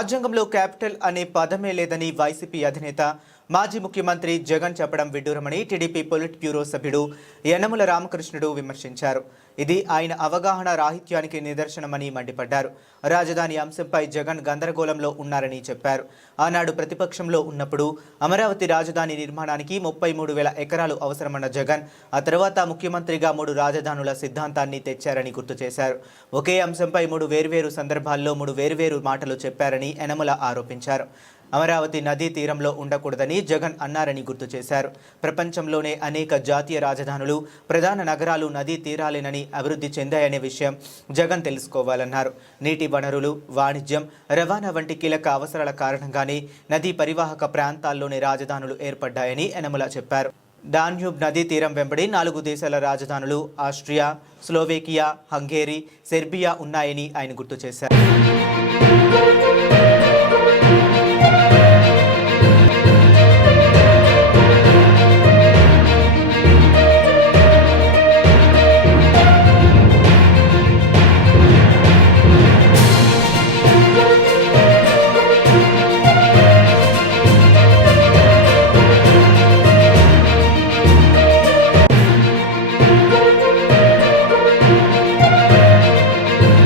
రాజ్యాంగంలో క్యాపిటల్ అనే పదమే లేదని వైసీపీ అధినేత మాజీ ముఖ్యమంత్రి జగన్ చెప్పడం విడ్డూరమని టీడీపీ పొలిట్ బ్యూరో సభ్యుడు యనమల రామకృష్ణుడు విమర్శించారు. ఇది ఆయన అవగాహన రాహిత్యానికి నిదర్శనమని మండిపడ్డారు. రాజధాని అంశంపై జగన్ గందరగోళంలో ఉన్నారని చెప్పారు. ఆనాడు ప్రతిపక్షంలో ఉన్నప్పుడు అమరావతి రాజధాని నిర్మాణానికి 33,000 ఎకరాలు అవసరమన్న జగన్ ఆ తర్వాత ముఖ్యమంత్రిగా 3 రాజధానుల సిద్ధాంతాన్ని తెచ్చారని గుర్తు చేశారు. ఒకే అంశంపై 3 వేర్వేరు సందర్భాల్లో 3 వేర్వేరు మాటలు చెప్పారని యనమల ఆరోపించారు. అమరావతి నదీ తీరంలో ఉండకూడదని జగన్ అన్నారని గుర్తు చేశారు. ప్రపంచంలోనే అనేక జాతీయ రాజధానులు, ప్రధాన నగరాలు నదీ తీరాలేనని అభివృద్ధి చెందాయనే విషయం జగన్ తెలుసుకోవాలన్నారు. నీటి వనరులు, వాణిజ్యం, రవాణా వంటి కీలక అవసరాల కారణంగానే నదీ పరివాహక ప్రాంతాల్లోనే రాజధానులు ఏర్పడ్డాయని యనమల చెప్పారు. డాన్యూబ్ నదీ తీరం వెంబడి 4 దేశాల రాజధానులు ఆస్ట్రియా, స్లోవేకియా, హంగేరీ, సెర్బియా ఉన్నాయని ఆయన గుర్తు చేశారు.